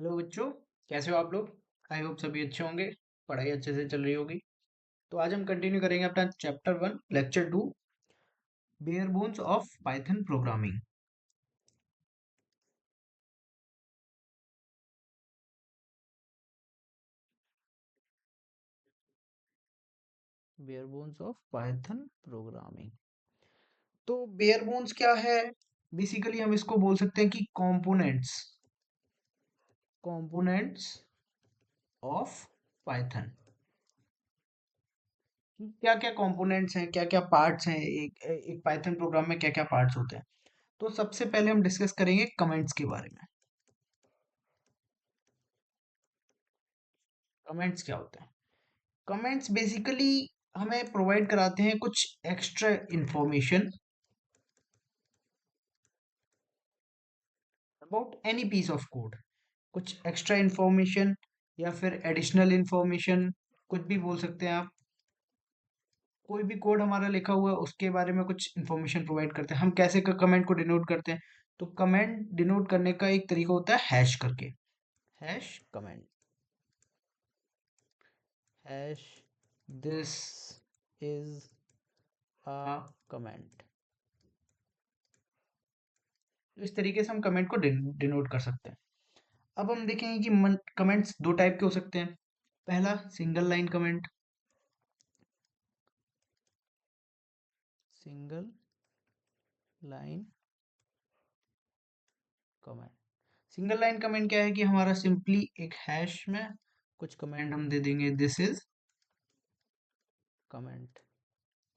Hello बच्चों, कैसे हो आप लोग। आई होप सभी अच्छे होंगे, पढ़ाई अच्छे से चल रही होगी। तो आज हम कंटिन्यू करेंगे अपना chapter 1 lecture 2, bare bones of Python programming. Bare bones of Python programming. तो बेयर बोन्स क्या है? बेसिकली हम इसको बोल सकते हैं कि कंपोनेंट्स कंपोनेंट्स ऑफ पाइथन। क्या क्या कंपोनेंट्स हैं, क्या क्या पार्ट्स हैं, एक एक पाइथन प्रोग्राम में क्या क्या पार्ट्स होते हैं। तो सबसे पहले हम डिस्कस करेंगे कमेंट्स के बारे में। कमेंट्स क्या होते हैं? कमेंट्स बेसिकली हमें प्रोवाइड कराते हैं कुछ extra information about any piece of code. कुछ एक्स्ट्रा इंफॉर्मेशन या फिर एडिशनल इंफॉर्मेशन, कुछ भी बोल सकते हैं आप। कोई भी कोड हमारा लिखा हुआ है उसके बारे में कुछ इंफॉर्मेशन प्रोवाइड करते हैं। हम कैसे कमेंट को डिनोट करते हैं? तो कमेंट डिनोट करने का एक तरीका होता है हैश करके। Hash comment, hash this is a comment. तो इस तरीके से हम कमेंट को डिनोट कर सकते हैं। अब हम देखेंगे कि कमेंट्स दो टाइप के हो सकते हैं। पहला single line comment. Single line comment. Single line comment क्या है कि हमारा सिंपली एक हैश में कुछ कमेंट हम दे देंगे, दिस इज कमेंट।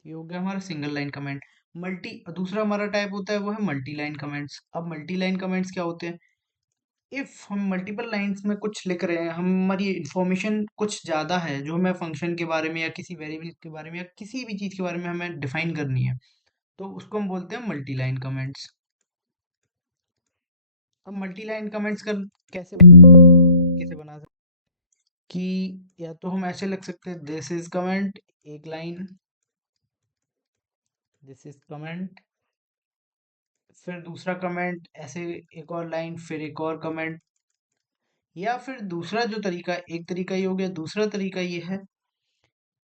ये हो गया हमारा सिंगल लाइन कमेंट। मल्टी दूसरा हमारा टाइप होता है वो है मल्टी लाइन कमेंट्स। अब मल्टी लाइन कमेंट्स क्या होते हैं? इफ हम मल्टीपल लाइंस में कुछ लिख रहे हैं, हमारी इंफॉर्मेशन कुछ ज़्यादा है जो हमें फंक्शन के बारे में या किसी वेरिएबल के बारे में या किसी भी चीज़ के बारे में हमें डिफाइन करनी है, तो उसको हम बोलते हैं मल्टी लाइन कमेंट्स। अब मल्टी लाइन कमेंट्स कर कैसे बना सकते कि या तो हम ऐसे लिख सकते हैं, दिस इज कमेंट एक लाइन, दिस इज कमेंट, फिर दूसरा कमेंट ऐसे एक और लाइन, फिर एक और कमेंट। या फिर दूसरा जो तरीका, एक तरीका ये हो गया, दूसरा तरीका ये है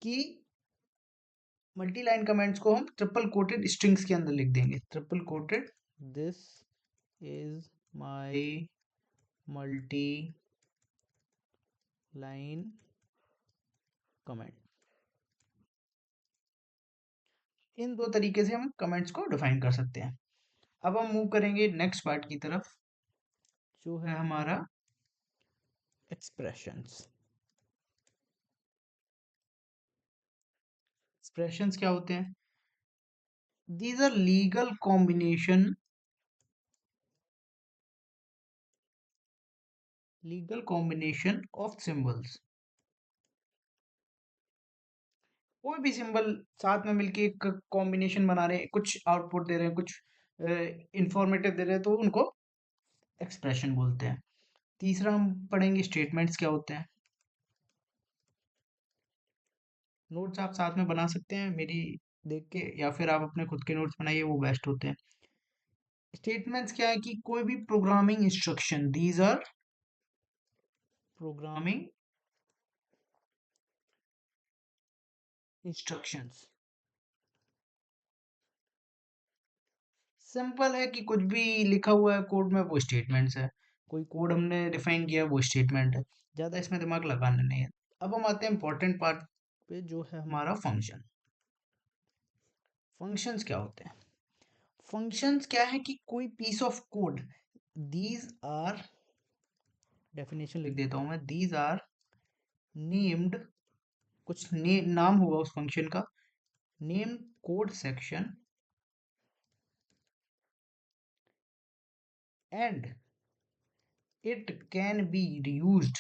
कि मल्टी लाइन कमेंट्स को हम ट्रिपल कोटेड स्ट्रिंग्स के अंदर लिख देंगे। Triple quoted, this is my multi line comment. इन दो तरीके से हम कमेंट्स को डिफाइन कर सकते हैं। अब हम मूव करेंगे नेक्स्ट पार्ट की तरफ, जो है हमारा एक्सप्रेशंस। एक्सप्रेशंस क्या होते हैं? These are legal combination of symbols. कोई भी सिंबल साथ में मिलके एक कॉम्बिनेशन बना रहे हैं, कुछ आउटपुट दे रहे हैं, कुछ इंफॉर्मेटिव दे रहे हैं, तो उनको एक्सप्रेशन बोलते हैं। तीसरा हम पढ़ेंगे स्टेटमेंट्स क्या होते हैं। नोट्स आप साथ में बना सकते हैं मेरी देख के, या फिर आप अपने खुद के नोट्स बनाइए, वो बेस्ट होते हैं। स्टेटमेंट्स क्या है कि कोई भी programming instruction, these R programming instructions. Simple है कि कुछ भी लिखा हुआ है कोड में वो स्टेटमेंट्स है। कोई कोड हमने डिफाइन किया वो स्टेटमेंट है। ज़्यादा इसमें दिमाग लगाना नहीं है। अब हम आते हैं इंपॉर्टेंट पार्ट पे, जो है हमारा फंक्शन। फंक्शंस क्या होते हैं? फंक्शंस क्या है कि कोई piece of code, these are, definition लिख देता हूं मैं, दीज आर नेम्ड, कुछ नाम होगा उस फंक्शन का, name code section and it can be reused,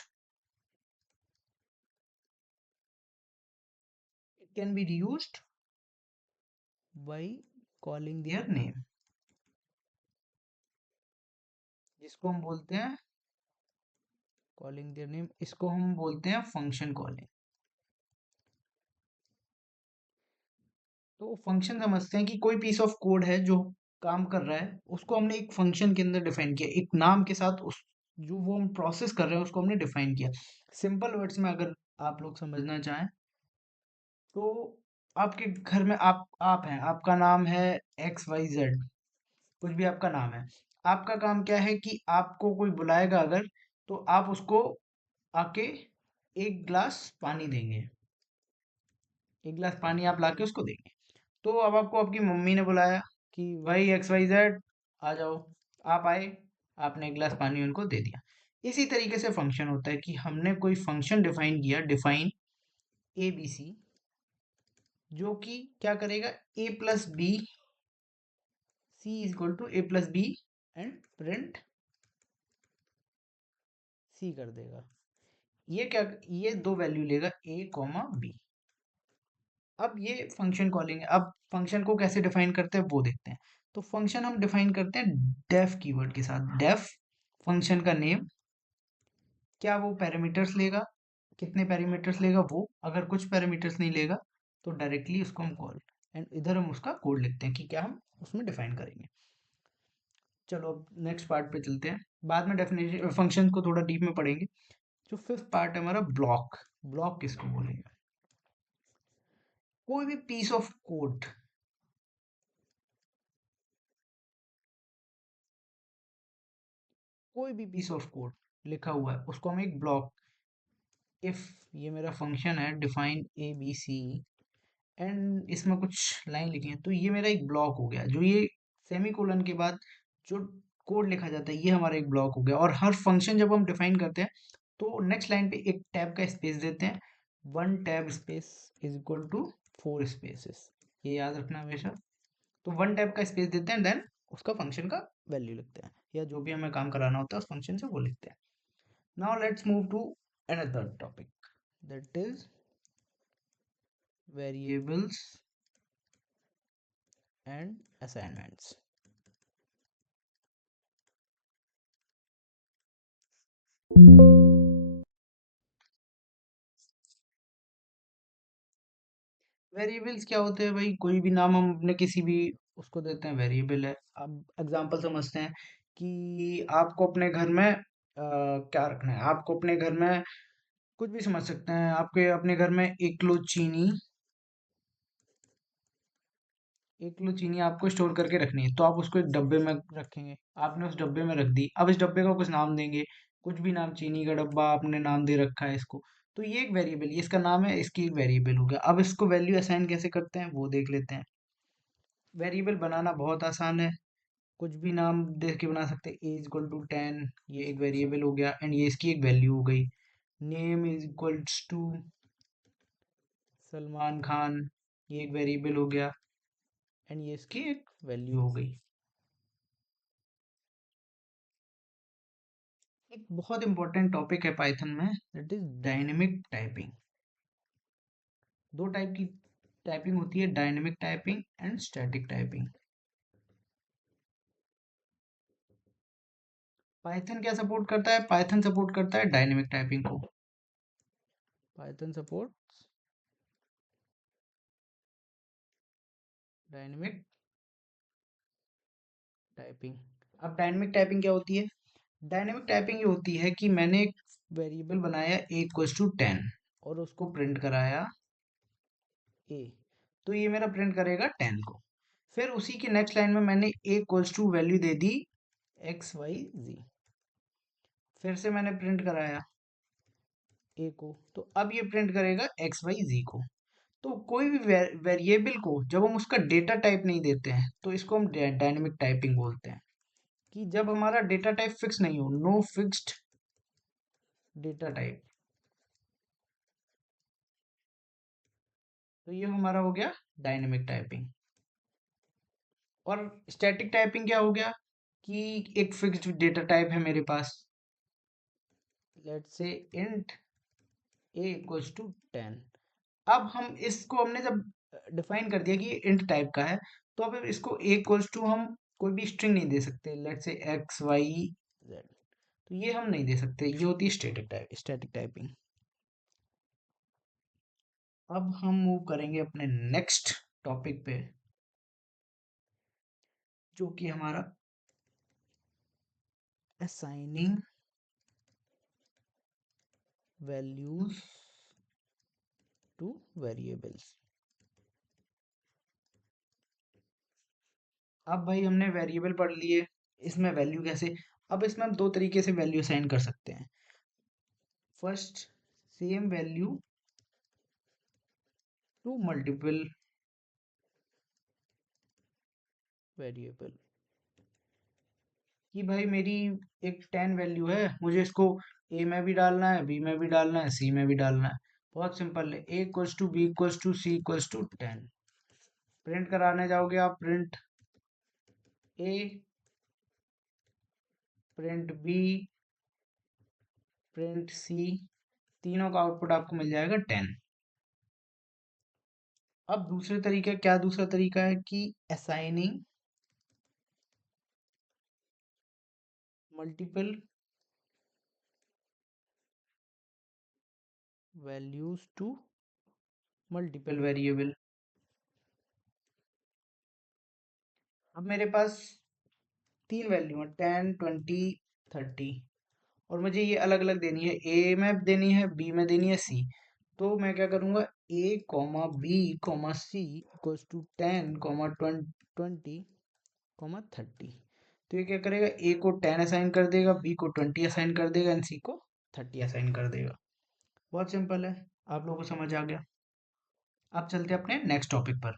it can be reused by calling their name, जिसको हम बोलते हैं कॉलिंग देयर नेम, इसको हम बोलते हैं फंक्शन कॉलिंग। तो फंक्शन समझते हैं कि कोई पीस ऑफ कोड है जो काम कर रहा है, उसको हमने एक फंक्शन के अंदर डिफाइन किया, एक नाम के साथ उस जो वो हम प्रोसेस कर रहे हैं उसको हमने डिफाइन किया। सिंपल वर्ड्स में अगर आप लोग समझना चाहें तो आपके घर में आप हैं, आपका नाम है XYZ, कुछ भी आपका नाम है। आपका काम क्या है कि आपको कोई बुलाएगा अगर, तो आप उसको आके एक ग्लास पानी देंगे, एक गिलास पानी आप लाके उसको देंगे। तो अब आपको आपकी मम्मी ने बुलाया कि भाई XYZ आ जाओ, आप आए, आपने एक गिलास पानी उनको दे दिया। इसी तरीके से फंक्शन होता है कि हमने कोई फंक्शन डिफाइन किया, डिफाइन ABC, जो कि क्या करेगा, A+B, C=A+B and print C कर देगा। ये क्या, ये दो वैल्यू लेगा A, B। अब ये फंक्शन कॉलिंग है। अब फंक्शन को कैसे डिफाइन करते हैं वो देखते हैं। तो फंक्शन हम डिफाइन करते हैं डेफ कीवर्ड के साथ। डेफ फंक्शन का नेम, क्या वो पैरामीटर्स लेगा, कितने पैरामीटर्स लेगा वो, अगर कुछ पैरामीटर्स नहीं लेगा तो डायरेक्टली उसको हम कॉल, एंड इधर हम उसका कोड लिखते हैं कि क्या हम उसमें डिफाइन करेंगे। चलो अब नेक्स्ट पार्ट पे चलते हैं, बाद में डेफिनेशन फंक्शन को थोड़ा डीप में पढ़ेंगे। जो फिफ्थ पार्ट है हमारा, ब्लॉक। ब्लॉक किसको बोलेंगे, कोई भी पीस ऑफ कोड, कोई भी पीस ऑफ कोड लिखा हुआ है उसको हम एक ब्लॉक, इफ ये मेरा फंक्शन है डिफाइन ABC एंड इसमें कुछ लाइन लिखी है तो ये मेरा एक ब्लॉक हो गया। जो ये सेमी कोलन के बाद जो कोड लिखा जाता है ये हमारा एक ब्लॉक हो गया। और हर फंक्शन जब हम डिफाइन करते हैं तो नेक्स्ट लाइन पे एक टैब का स्पेस देते हैं, 1 tab space is equal to 4 spaces, ये याद रखना हमेशा। तो 1 टैब का स्पेस देते हैं, देन उसका फंक्शन का वैल्यू लिखते हैं, या जो भी हमें काम कराना होता है उस फंक्शन से वो लिखते हैं। Now let's move to another topic, that is variables and assignments. Variables क्या होते हैं भाई, कोई भी नाम हम अपने किसी भी उसको देते हैं, वेरिएबल है। अब एग्जांपल समझते हैं कि आपको अपने घर में क्या रखना है। आपको अपने घर में कुछ भी समझ सकते हैं, आपके अपने घर में 1 किलो चीनी, 1 किलो चीनी आपको स्टोर करके रखनी है, तो आप उसको एक डब्बे में रखेंगे। आपने उस डब्बे में रख दी, अब इस डब्बे का कुछ नाम देंगे, कुछ भी नाम, चीनी का डब्बा आपने नाम दे रखा है इसको, तो ये एक वेरिएबल, ये इसका नाम है, इसकी एक वेरिएबल हो गया। अब इसको वैल्यू असाइन कैसे करते हैं वो देख लेते हैं। वेरिएबल बनाना बहुत आसान है, कुछ भी नाम दे के बना सकते हैं। A=10, ये एक वेरिएबल हो गया एंड ये इसकी एक वैल्यू हो गई। Name is equals to Salman Khan, ये एक वेरिएबल हो गया एंड ये इसकी एक वैल्यू हो गई। एक बहुत इंपॉर्टेंट टॉपिक है पाइथन में, दैट इज डायनेमिक टाइपिंग। दो टाइप की टाइपिंग होती है, dynamic typing and static typing. Python क्या सपोर्ट करता है, पाइथन सपोर्ट करता है डायनेमिक टाइपिंग को। Python support dynamic typing. अब डायनेमिक टाइपिंग क्या होती है, डायनेमिक टाइपिंग ये होती है कि मैंने एक वेरिएबल बनाया A=10 और उसको प्रिंट कराया A, तो ये मेरा प्रिंट करेगा 10 को। फिर उसी की नेक्स्ट लाइन में मैंने A= value they the XYZ, फिर से मैंने प्रिंट कराया A को, तो अब ये प्रिंट करेगा XYZ को। तो कोई भी वेरिएबल को जब हम उसका डेटा टाइप नहीं देते हैं तो इसको हम डायनेमिक टाइपिंग बोलते हैं। कि जब हमारा डेटा टाइप फिक्स नहीं हो, नो फिक्स्ड डेटा टाइप, तो ये हमारा हो गया डायनेमिक टाइपिंग। और स्टैटिक टाइपिंग क्या हो गया कि एक फिक्स्ड डेटा टाइप है मेरे पास, लेट्स से इंट A=10। अब हम इसको हमने जब डिफाइन कर दिया कि ये इंट टाइप का है, तो अब इसको A= हम कोई भी स्ट्रिंग नहीं दे सकते, लेट्स से XYZ, तो ये हम नहीं दे सकते, ये होती है स्टैटिक टाइपिंग। अब हम मूव करेंगे अपने नेक्स्ट टॉपिक पे, जो कि हमारा असाइनिंग वैल्यूज टू वेरिएबल्स। अब भाई हमने वेरिएबल पढ़ लिए, इसमें वैल्यू कैसे, अब इसमें हम दो तरीके से वैल्यू असाइन कर सकते हैं। First, same value to multiple variable, कि भाई मेरी एक 10 वैल्यू है, मुझे इसको ए में भी डालना है, बी में भी डालना है, सी में भी डालना है। बहुत सिंपल है, a equals to b equals to c equals to 10। Print कराने जाओगे आप, print a, print b, print c, तीनों का आउटपुट आपको मिल जाएगा 10। अब दूसरे तरीके, क्या दूसरा तरीका है कि assigning multiple values to multiple variable. अब मेरे पास तीन वैल्यू है, 10, 20, 30, और मुझे ये अलग अलग देनी है, ए में देनी है, बी में देनी है, सी। तो मैं क्या करूँगा, a comma b comma c equals to 10 comma 20 comma 30। तो ये क्या करेगा, ए को 10 असाइन कर देगा, बी को 20 असाइन कर देगा एंड सी को 30 असाइन कर देगा। बहुत सिंपल है, आप लोगों को समझ आ गया। अब चलते हैं अपने नेक्स्ट टॉपिक पर।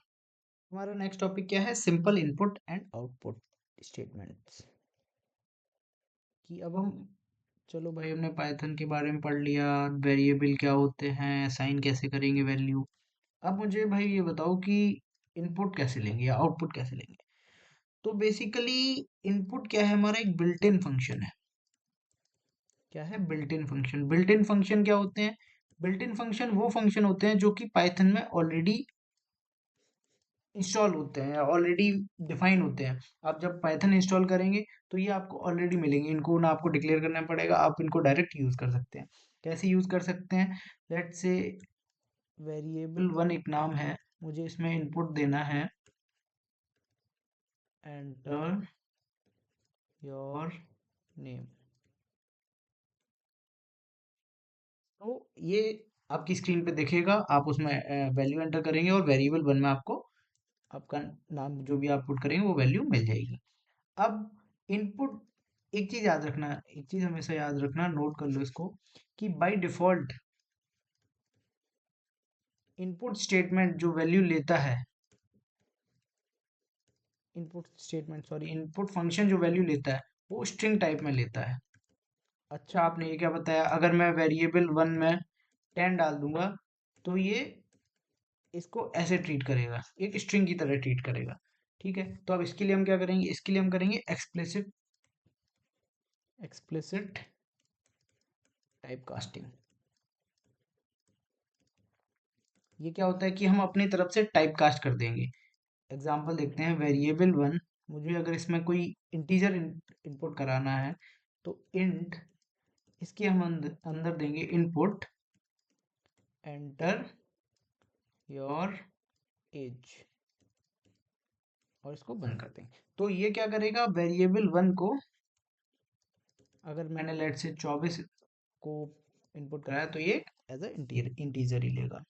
हमारा नेक्स्ट टॉपिक क्या है, simple input and output statements. कि अब हम, चलो भाई हमने पाइथन के बारे में पढ़ लिया, वेरिएबल क्या होते हैं, असाइन कैसे करेंगे वैल्यू। अब मुझे भाई ये बताओ कि इनपुट कैसे लेंगे या आउटपुट कैसे लेंगे। तो बेसिकली इनपुट क्या है, हमारा एक बिल्ट इन फंक्शन है। क्या है, built in function. Built in function क्या होते हैं, बिल्ट इन फंक्शन वो फंक्शन होते हैं जो कि पाइथन में ऑलरेडी इंस्टॉल होते हैं, ऑलरेडी डिफाइन होते हैं। आप जब पाइथन इंस्टॉल करेंगे तो ये आपको ऑलरेडी मिलेंगे, इनको ना आपको डिक्लेयर करना पड़ेगा, आप इनको डायरेक्ट यूज कर सकते हैं। कैसे यूज कर सकते हैं, लेट से वेरिएबल वन एक नाम है, मुझे इसमें इनपुट देना है, एंटर योर नेम। तो ये आपकी स्क्रीन पे दिखेगा, आप उसमें वैल्यू एंटर करेंगे और वेरिएबल वन में आपको आपका नाम जो भी आप पुट करेंगे वो वैल्यू मिल जाएगी। अब इनपुट, एक चीज याद रखना, एक चीज हमेशा याद रखना, नोट कर लो इसको, कि बाय डिफॉल्ट इनपुट स्टेटमेंट जो वैल्यू लेता है, input statement sorry input function जो वैल्यू लेता है वो स्ट्रिंग टाइप में लेता है। अच्छा, आपने ये क्या बताया, अगर मैं वेरिएबल वन में 10 डाल दूंगा तो ये इसको ऐसे ट्रीट करेगा, एक स्ट्रिंग की तरह ट्रीट करेगा। ठीक है, तो अब इसके लिए हम क्या करेंगे, इसके लिए हम करेंगे एक्सप्लिसिट, एक्सप्लिसिट टाइप कास्टिंग। ये क्या होता है कि हम अपनी तरफ से टाइप कास्ट कर देंगे। एग्जाम्पल देखते हैं, वेरिएबल वन, मुझे अगर इसमें कोई इंटीजर इनपुट कराना है तो इंट, इसके हम अंदर अंदर देंगे इनपुट एंटर योर एज, और इसको बंद कर देंगे। तो ये क्या करेगा, वेरिएबल वन को, अगर मैंने लेट से 24 को इनपुट कराया तो ये एज अ इंटीजर ही लेगा।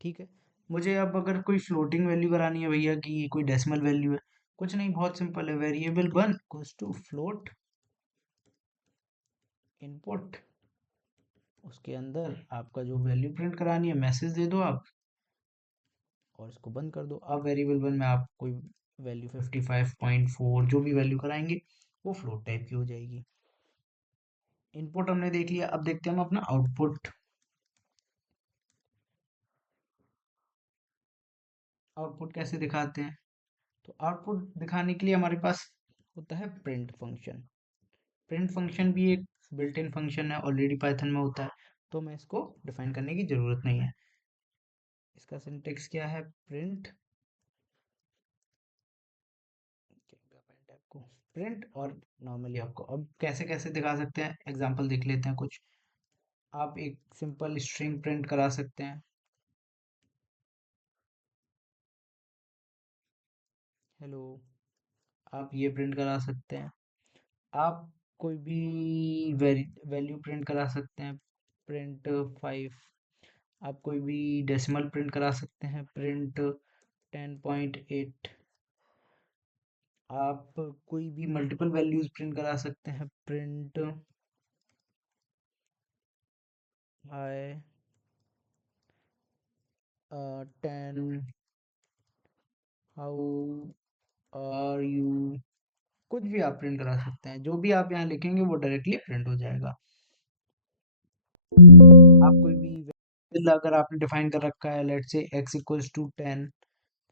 ठीक है, मुझे अब अगर कोई फ्लोटिंग वैल्यू करानी है भैया, कि कोई डेसिमल वैल्यू है, कुछ नहीं, बहुत सिंपल है, variable one equals to float input, उसके अंदर आपका जो वैल्यू प्रिंट करानी है मैसेज दे दो आप, और इसको बंद कर दो। अब वेरिएबल वन में आप कोई वैल्यू 55.4 जो भी वैल्यू कराएंगे वो फ्लोट टाइप की हो जाएगी। इनपुट हमने देख लिया, अब देखते हैं हम अपना आउटपुट। आउटपुट कैसे दिखाते हैं, तो आउटपुट दिखाने के लिए हमारे पास होता है प्रिंट फंक्शन। प्रिंट फंक्शन भी एक बिल्ट इन फंक्शन है, ऑलरेडी पाइथन में होता है, तो मैं इसको डिफाइन करने की जरूरत नहीं है। इसका सिंटेक्स क्या है, प्रिंट, आपको प्रिंट, और नॉर्मली आपको अब कैसे कैसे दिखा सकते हैं, एग्जांपल देख लेते हैं कुछ। आप एक सिंपल स्ट्रिंग प्रिंट करा सकते हैं, हेलो, आप ये प्रिंट करा सकते हैं। आप कोई भी वैल्यू प्रिंट करा सकते हैं, प्रिंट 5। आप कोई भी डेसिमल प्रिंट करा सकते हैं, प्रिंट 10.8। आप कोई भी मल्टीपल वैल्यूज प्रिंट करा सकते हैं, print hi 10 how are you. कुछ भी आप प्रिंट करा सकते हैं, जो भी आप यहाँ लिखेंगे वो डायरेक्टली प्रिंट हो जाएगा। आप कोई भी वेरिएबल अगर आपने डिफाइन कर रखा है, let's say x equals to 10,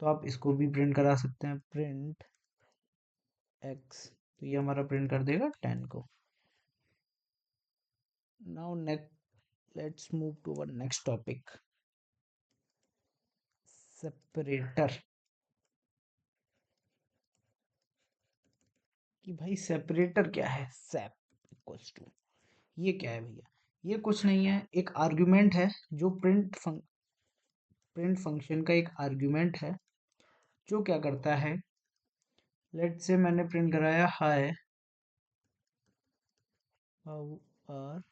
तो आप इसको भी प्रिंट करा सकते हैं, प्रिंट x। तो ये हमारा प्रिंट कर देगा 10 को। Now next let's move to our next topic, separator. कि भाई सेपरेटर क्या है, सेप इक्वल्स टू, ये क्या है भैया? ये कुछ नहीं है, एक आर्गुमेंट है जो प्रिंट फंक्शन का एक आर्गुमेंट है, जो क्या करता है, लेट्स से मैंने प्रिंट कराया हाय हाउ आर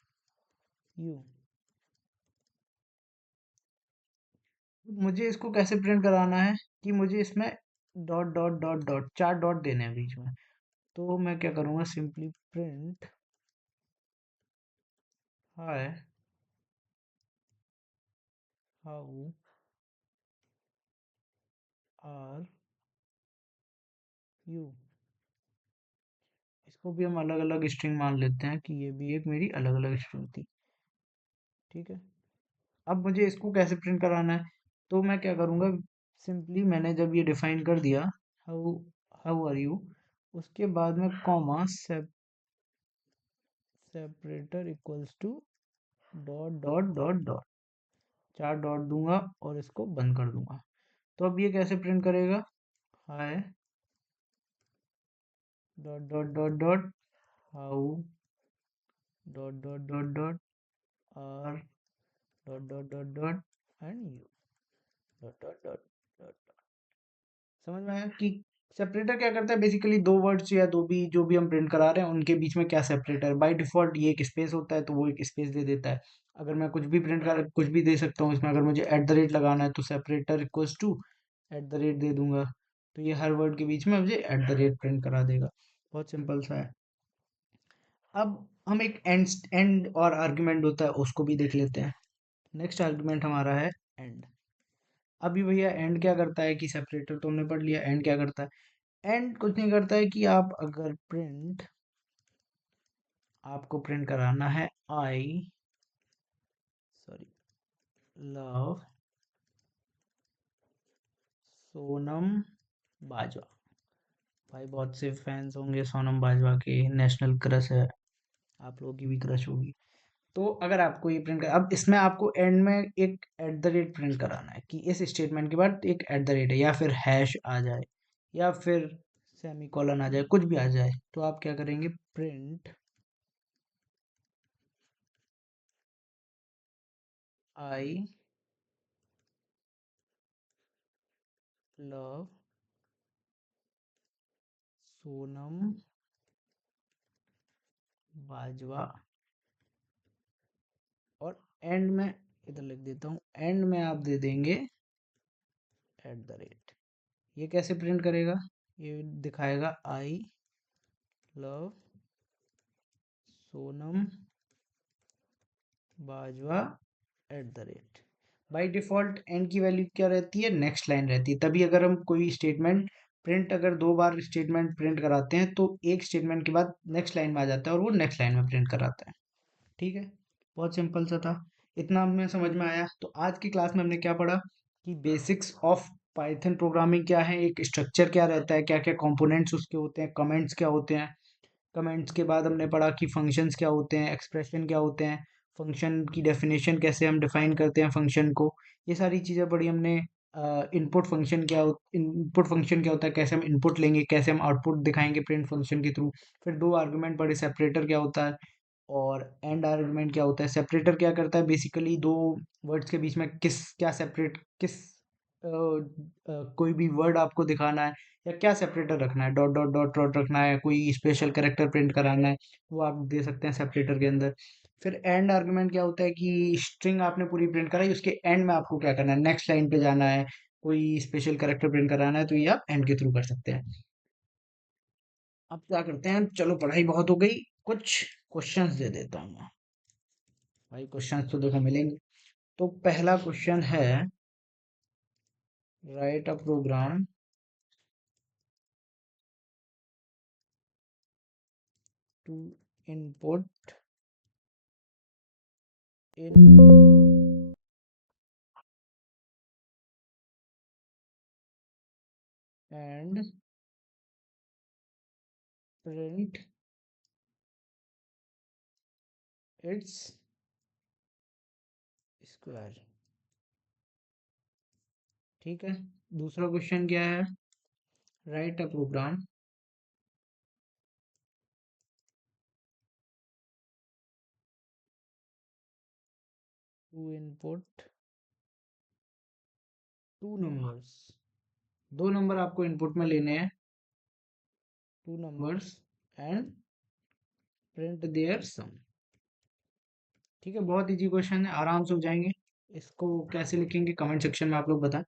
यू। मुझे इसको कैसे प्रिंट कराना है कि मुझे इसमें dot dot dot dot 4 dot देने हैं बीच में। तो मैं क्या करूँगा, simply print hi how are you. इसको भी हम अलग अलग स्ट्रिंग मान लेते हैं कि ये भी एक मेरी अलग अलग स्ट्रिंग थी। ठीक है, अब मुझे इसको कैसे प्रिंट कराना है, तो मैं क्या करूँगा, सिंपली मैंने जब ये डिफाइन कर दिया हाउ हाउ आर यू, उसके बाद में comma separator equals to dot dot dot dot, 4 dot दूंगा और इसको बंद कर दूंगा। तो अब ये कैसे प्रिंट करेगा, hi dot dot dot dot how dot dot dot dot are dot dot dot dot and you dot dot dot dot. समझ में आया कि सेपरेटर क्या करता है, बेसिकली दो वर्ड्स या दो भी जो भी हम प्रिंट करा रहे हैं उनके बीच में क्या सेपरेटर, बाय डिफॉल्ट ये एक स्पेस होता है तो वो एक स्पेस दे देता है। अगर मैं कुछ भी प्रिंट कर कुछ भी दे सकता हूँ इसमें, अगर मुझे एट द रेट लगाना है तो separator equals to at the rate दे दूंगा, तो ये हर वर्ड के बीच में मुझे एट द रेट प्रिंट करा देगा। बहुत सिंपल सा है। अब हम एक एंड और आर्ग्यूमेंट होता है उसको भी देख लेते हैं। नेक्स्ट आर्ग्यूमेंट हमारा है एंड। अभी भैया एंड क्या करता है कि सेपरेटर तो हमने पढ़ लिया, एंड क्या करता है। एंड कुछ नहीं करता है कि आप अगर आपको प्रिंट कराना है आई सॉरी लव सोनम बाजवा। भाई बहुत से फैंस होंगे सोनम बाजवा के, नेशनल क्रश है, आप लोगों की भी क्रश होगी। तो अगर आपको ये प्रिंट कर, अब इसमें आपको एंड में एक एट द रेट प्रिंट कराना है कि इस स्टेटमेंट के बाद एक एट द रेट है, या फिर हैश आ जाए, या फिर सेमी कॉलन आ जाए, कुछ भी आ जाए। तो आप क्या करेंगे, print I love Sonam Bajwa, और एंड में इधर लिख देता हूँ, एंड में आप दे देंगे एट द रेट। ये कैसे प्रिंट करेगा, ये दिखाएगा I love Sonam Bajwa eight the rate. By default and की वैल्यू क्या रहती है, नेक्स्ट लाइन रहती है। तभी अगर हम कोई स्टेटमेंट प्रिंट, अगर दो बार स्टेटमेंट प्रिंट कराते हैं तो एक स्टेटमेंट के बाद नेक्स्ट लाइन में आ जाता है और वो नेक्स्ट लाइन में प्रिंट कराता है। ठीक है, बहुत सिंपल सा था। इतना हमें समझ में आया। तो आज की क्लास में हमने क्या पढ़ा कि बेसिक्स ऑफ पाइथन प्रोग्रामिंग क्या है, एक स्ट्रक्चर क्या रहता है, क्या क्या कंपोनेंट्स उसके होते हैं, कमेंट्स क्या होते हैं। कमेंट्स के बाद हमने पढ़ा कि फंक्शंस क्या होते हैं, एक्सप्रेशन क्या होते हैं, फंक्शन की डेफिनेशन कैसे हम डिफाइन करते हैं फंक्शन को। ये सारी चीज़ें पढ़ी हमने। इनपुट फंक्शन क्या होता है, कैसे हम इनपुट लेंगे, कैसे हम आउटपुट दिखाएंगे प्रिंट फंक्शन के थ्रू। फिर दो आर्गुमेंट पढ़े, सेपरेटर क्या होता है और एंड आर्गुमेंट क्या होता है। सेपरेटर क्या करता है, बेसिकली दो वर्ड्स के बीच में किस कोई भी वर्ड आपको दिखाना है या क्या सेपरेटर रखना है, डॉट डॉट डॉट डॉट रखना है, कोई स्पेशल कैरेक्टर प्रिंट कराना है, वो आप दे सकते हैं सेपरेटर के अंदर। फिर एंड आर्गुमेंट क्या होता है कि स्ट्रिंग आपने पूरी प्रिंट कराई, उसके एंड में आपको क्या करना है, नेक्स्ट लाइन पे जाना है, कोई स्पेशल कैरेक्टर प्रिंट कराना है, तो ये आप एंड के थ्रू कर सकते हैं। अब क्या करते हैं, चलो पढ़ाई बहुत हो गई, कुछ क्वेश्चंस दे देता हूँ मैं। भाई क्वेश्चंस तो देखो मिलेंगे। तो पहला क्वेश्चन है, write a program to input n and print its square. ठीक है। दूसरा क्वेश्चन क्या है, write a program to input two numbers. दो नंबर आपको इनपुट में लेने हैं, two numbers, and print their sum. ठीक है, बहुत इजी क्वेश्चन है, आराम से हो जाएंगे। इसको कैसे लिखेंगे कमेंट सेक्शन में आप लोग बताएं।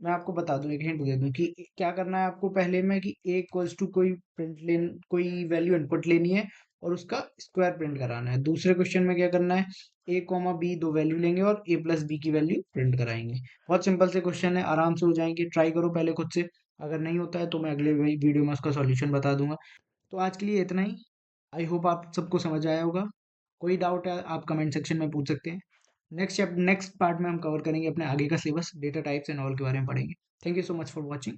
मैं आपको बता दूं, एक हिंट दे दूं कि क्या करना है आपको पहले में, कि a इक्वल्स टू कोई प्रिंट लेन, कोई वैल्यू इनपुट लेनी है और उसका स्क्वायर प्रिंट कराना है। दूसरे क्वेश्चन में क्या करना है, a कॉमा b दो वैल्यू लेंगे और a प्लस b की वैल्यू प्रिंट कराएंगे। बहुत सिंपल से क्वेश्चन है, आराम से हो जाएंगे, ट्राई करो पहले खुद से। अगर नहीं होता है तो मैं अगले वीडियो में उसका सॉल्यूशन बता दूंगा। तो आज के लिए इतना ही। आई होप आप सबको समझ आया होगा। कोई डाउट है आप कमेंट सेक्शन में पूछ सकते हैं। नेक्स्ट पार्ट में हम कवर करेंगे अपने आगे का syllabus, data types and all के बारे में पढ़ेंगे। Thank you so much for watching.